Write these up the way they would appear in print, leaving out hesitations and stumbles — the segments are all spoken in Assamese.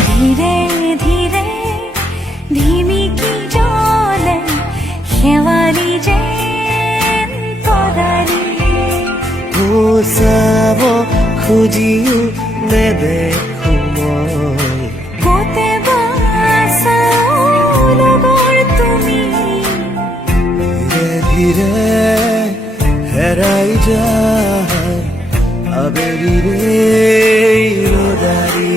ধীৰে ধীৰে ধিমিকি জ্বলে শেৱালি যেন তৰালি চাব খুজিও নেদেখো মই কতে বাচাও লগৰ তুমি ধীৰে ধীৰে হেৰাই যায় আবেলিৰে ৰ'দাৰি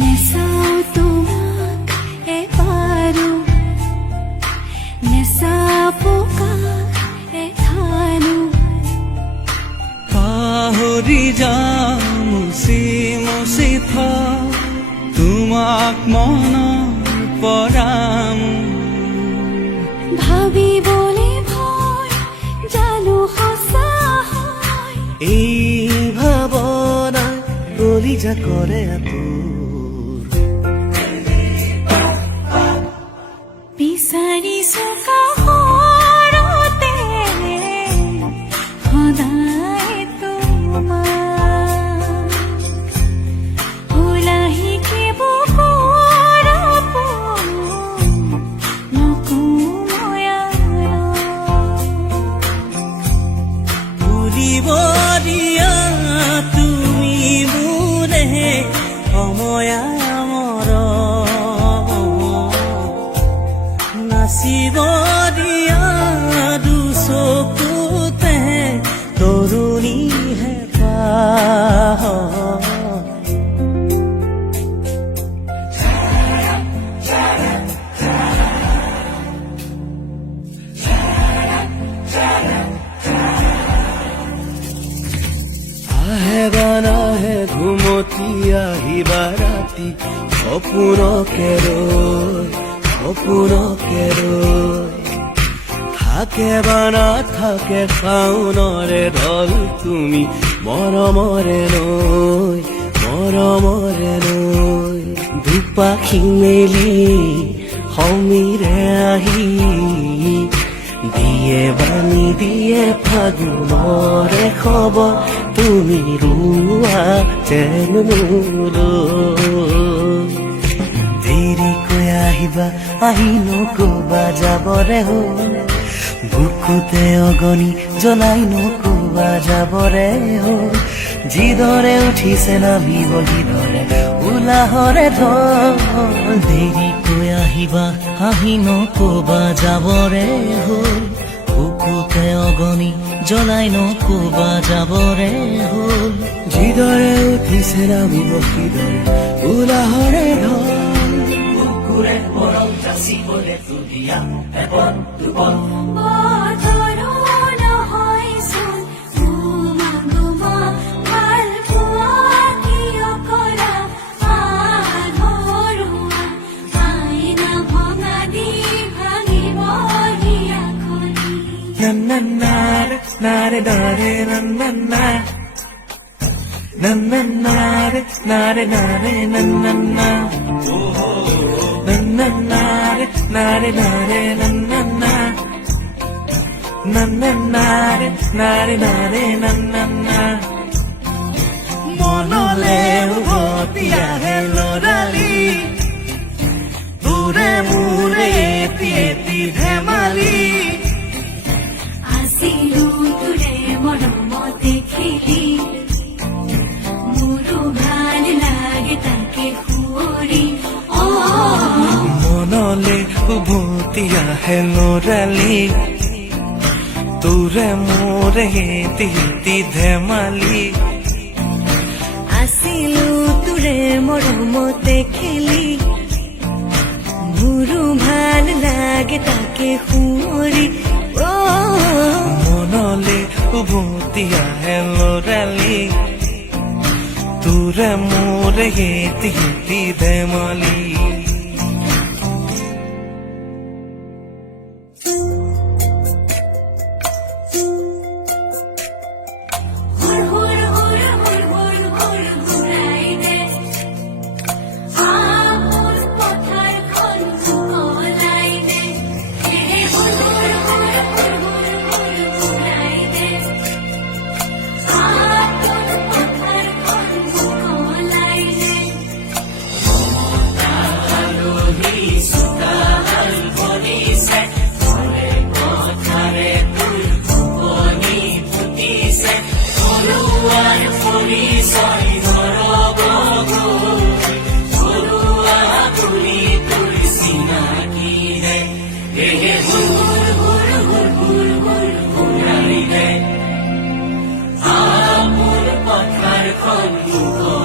নেচাও তোমাক এবাৰো নেচাবো কাষ এঠানো পাহৰি যাওঁ মুচি মুচি থওঁ তোমাক মনৰ পৰাম ভাবিবলে ভয় জানো সঁচা হয় এই ভাৱনা কলিজা কৰে আতুৰ বিচাৰিছো কাষৰতে সদায় তোমাক ওলাহিকে বুকুৰ নকো মই আৰু ফুৰিব দিয়া তুমি মোৰে সময় নাচিব দিয়া দুচকুতে তৰুণী হেঁপাহ আহে বা নাহে ঘুমতি আহিবা ৰাতি সপোনকে ৰৈ থাকে বা নাথাকে শাওনৰে ঢল তুমি মৰমৰে নৈ দুপাখি মেলি সমীৰে আহি দিয়ে বানি দিয়ে ফাগুনৰে খবৰ তুমি ৰুৱা যেন মোলৈ দেৰিকৈ আহিবা আহি নকবা যাবৰে হ'ল বুকুতে অগনি জ্বলাই নকবা যাবৰে হ'ল যিদৰে উঠিছে নামিব সিদৰে উলাহৰে ঢল দেৰিকৈ আহিবা আহি নকবা যাবৰে হ'ল বুকুতে অগনি জ্বলাই নকবা যাবৰে হ'ল যিদৰে উঠিছে নামিব সিদৰে উলাহৰে ঢল বুকুৰে মৰম যাচিবলে তুলিয়া এপদ দুপদ বতৰো নহয়চোন উমা গুমা ভাল পোৱা কিয় কৰা আধৰুৱা আইনা ভঙা দি ভাঙিব হিয়াখনি নাৰে নাৰে নাৰে নাৰে নাৰে নাৰে নাৰে নাৰে নাৰে মনলে উভতি আহে লৰালি তোৰে মোৰে এটি ধেমালি আছিলো তোৰে মৰমতে খেলি মোৰো ভাল লাগে তাকে সুঁৱৰি মনলে উভতি আহে লৰালি তোৰে মোৰে এটি ধেমালি আছিলো তোৰে মৰমতে খেলি মোৰো ভাল লাগে তাকে সুঁৱৰি মনলে উভতি আহে লৰালি তোৰে মোৰে এটি ধেমালি হুৰ হুৰ হুৰ হুৰ হুৰ হুৰ সুখ